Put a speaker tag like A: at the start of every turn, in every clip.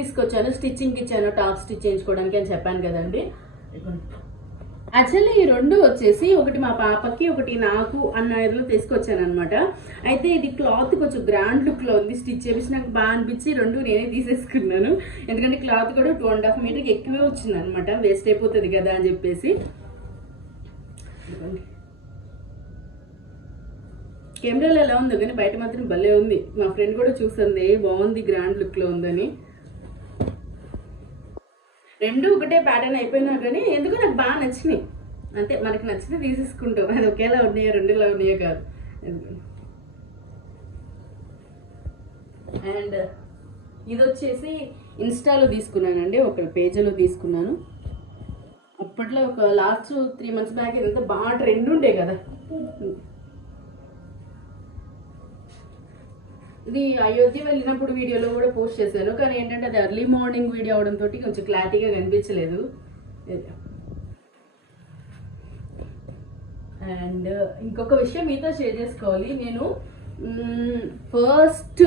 A: తీసుకొచ్చాను స్టిచ్చింగ్ ఇచ్చాను top stitch చేయించుకోవడానికి అని చెప్పాను కదండి. యాక్చువల్లీ ఈ రెండు వచ్చేసి ఒకటి మా పాపకి ఒకటి నాకు అన్న ఇదిలో తీసుకొచ్చాను అనమాట అయితే ఇది క్లాత్ కొంచెం గ్రాండ్ లుక్లో ఉంది స్టిచ్ చేపించి నాకు బాగా అనిపించి రెండు నేనే తీసేసుకున్నాను. ఎందుకంటే క్లాత్ కూడా టూ అండ్ హాఫ్ మీటర్కి ఎక్కువే వచ్చింది అనమాట వేస్ట్ అయిపోతుంది కదా అని చెప్పేసి. కెమెరాలో ఎలా ఉందో కానీ బయట మాత్రం భలే ఉంది. మా ఫ్రెండ్ కూడా చూస్తుంది బాగుంది గ్రాండ్ లుక్లో ఉందని. రెండు ఒకటే ప్యాటర్న్ అయిపోయినా కానీ ఎందుకు నాకు బాగా నచ్చినాయి. అంతే మనకి నచ్చితే తీసేసుకుంటాం. అది ఒకేలా ఉన్నాయో రెండులా ఉన్నాయో కాదు. అండ్ ఇది వచ్చేసి ఇన్స్టాలో తీసుకున్నానండి ఒక పేజీలో తీసుకున్నాను. అప్పట్లో ఒక లాస్ట్ త్రీ మంత్స్ బ్యాక్ ఇదంతా బాగా ట్రెండ్ ఉండే కదా. ఇది అయోధ్య వెళ్ళినప్పుడు వీడియోలో కూడా పోస్ట్ చేశాను కానీ ఏంటంటే అది ఎర్లీ మార్నింగ్ వీడియో అవడంతో కొంచెం క్లారిటీగా కనిపించలేదు. అండ్ uh, ఇంకొక విషయం మీతో షేర్ చేసుకోవాలి. నేను ఫస్ట్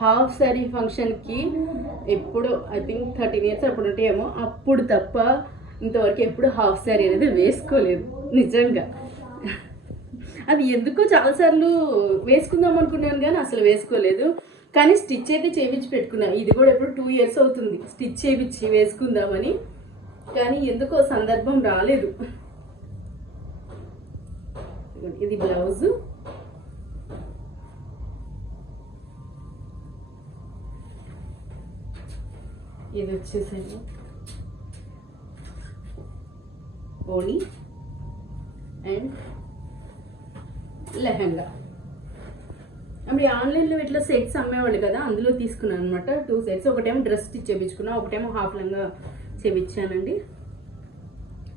A: హాఫ్ శారీ ఫంక్షన్కి ఎప్పుడు ఐ థింక్ థర్టీన్ ఇయర్స్ అప్పుడు ఉంటాయేమో అప్పుడు తప్ప ఇంతవరకు ఎప్పుడు హాఫ్ శారీ అనేది వేసుకోలేదు. నిజంగా. అది ఎందుకో చాలాసార్లు వేసుకుందాం అనుకున్నాను కానీ అసలు వేసుకోలేదు. కానీ స్టిచ్ అయితే చేయించి పెట్టుకున్నాను ఇది కూడా ఎప్పుడు టూ ఇయర్స్ అవుతుంది. స్టిచ్ చేయించి వేసుకుందామని. కానీ ఎందుకో సందర్భం రాలేదు. ఇది బ్లౌజ్. ఇది వచ్చేసేమో ఓణి. అండ్ లెహంగా. అప్పుడు ఆన్లైన్లో ఇట్లా సెట్స్ అమ్మేవాళ్ళు కదా అందులో తీసుకున్నాను అనమాట టూ సెట్స్ ఒకటేమో డ్రెస్ స్టిచ్ చేయించుకున్నా ఒకటేమో హాఫ్ లంగా చేయించానండి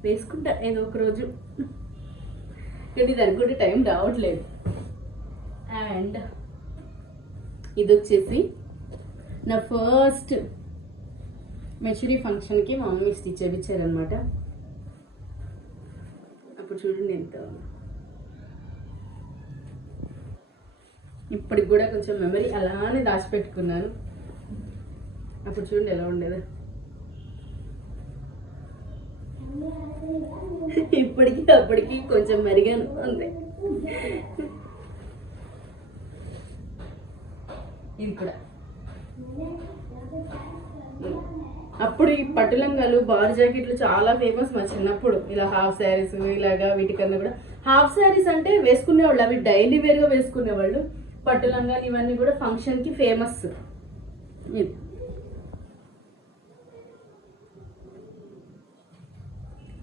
A: వేసుకుంటా ఏదో ఒక రోజు. కానీ దానికి కూడా టైం రావట్లేదు. అండ్ ఇది వచ్చేసి నా ఫస్ట్ మెచ్యూరీ ఫంక్షన్కి మా మమ్మీ స్టిచ్ చేయించారనమాట అప్పుడు చూడండి ఎంత ఇప్పటికి కూడా కొంచెం మెమరీ అలానే దాచిపెట్టుకున్నాను. అప్పుడు చూడండి ఎలా ఉండేది. ఇప్పటికి అప్పటికి కొంచెం మెరిగాను అంతే ఇది కూడా. అప్పుడు ఈ పట్టులంగాలు బార్ జాకెట్లు చాలా ఫేమస్ మా చిన్నప్పుడు. ఇలా హాఫ్ శారీస్ ఇలాగా వీటికన్నా కూడా. హాఫ్ శారీస్ అంటే వేసుకునేవాళ్ళు అవి డైలీ వేర్గా వేసుకునేవాళ్ళు. పట్టు లంగాలు ఇవన్నీ కూడా ఫంక్షన్కి ఫేమస్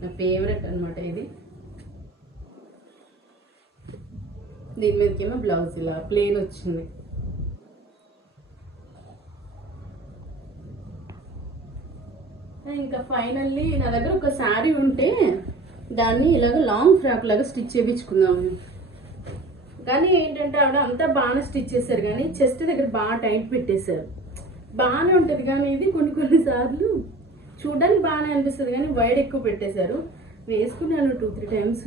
A: నా ఫేవరెట్ అన్నమాట ఇది. దీని మీదకేమో బ్లౌజ్ ఇలా ప్లేన్ వచ్చింది. ఇంకా ఫైనల్లీ నా దగ్గర ఒక శారీ ఉంటే దాన్ని ఇలాగ లాంగ్ ఫ్రాక్ లాగా స్టిచ్ చేయించుకుందాము కానీ ఏంటంటే ఆవిడ అంతా బాగానే స్టిచ్ చేశారు కానీ చెస్ట్ దగ్గర బాగా టైట్ పెట్టేశారు. బాగానే ఉంటుంది కానీ ఇది కొన్ని కొన్ని సార్లు చూడడానికి బాగానే అనిపిస్తుంది కానీ వైడ్ ఎక్కువ పెట్టేశారు. వేసుకున్నాను టూ త్రీ టైమ్స్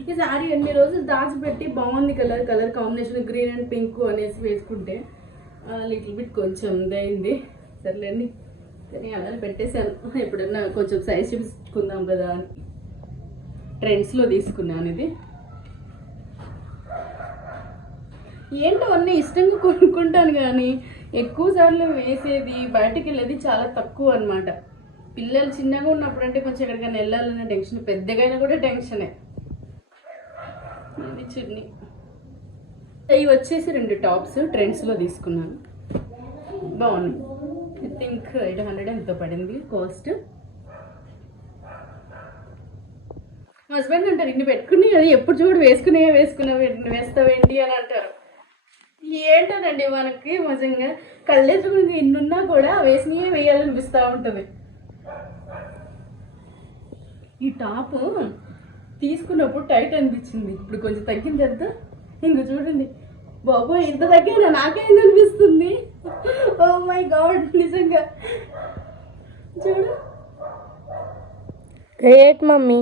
A: ఈ సారీ ఎన్ని రోజులు దాచిపెట్టి బాగుంది colour colour combination green and pink అనేసి వేసుకుంటే లిటిల్ బిట్ కొంచెం ఇదైంది. సర్లేండి. కానీ అలా పెట్టేశాను. ఎప్పుడన్నా కొంచెం సైజ్ చూపించుకుందాం కదా అని. ట్రెండ్స్లో తీసుకున్నాను ఇది. ఏంటో అన్నీ ఇష్టంగా కొనుక్కుంటాను కానీ ఎక్కువసార్లు వేసేది బయటకు వెళ్ళేది చాలా తక్కువ అనమాట పిల్లలు చిన్నగా ఉన్నప్పుడు అంటే కొంచెం ఎక్కడికైనా వెళ్ళాలన్న టెన్షన్ పెద్దగా కూడా టెన్షనే. ఇది చిన్ని ఇవి వచ్చేసి రెండు టాప్స్ ట్రెండ్స్లో తీసుకున్నాను. బాగుంది ఐ థింక్ ఎయిట్ హండ్రెడ్ ఎంతో పడింది కాస్ట్. మా హస్బెండ్ అంటారు ఇన్ని పెట్టుకుని అది ఎప్పుడు చూడు వేసుకునే వేసుకున్నావు వేస్తావేంటి? అని అంటారు. ఏంటోనండి మనకి నిజంగా కళ్ళెదురుగా ఇన్నున్నా కూడా వేసినయే వేయాలనిపిస్తూ ఉంటుంది. ఈ టాప్ తీసుకున్నప్పుడు టైట్ అనిపించింది. ఇప్పుడు కొంచెం తగ్గిన తర్వాత ఇంక చూడండి. బాబోయ్ ఇంత తగ్గినా? నాకేం అనిపిస్తుంది ఓ మై గాడ్ నిజంగా. చూడు.
B: Great mummy.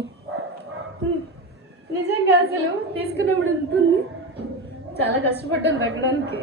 A: నిజంగా అసలు తీసుకున్నప్పుడు ఎంత ఉంది? చాలా కష్టపడ్డాను తగ్గడానికి.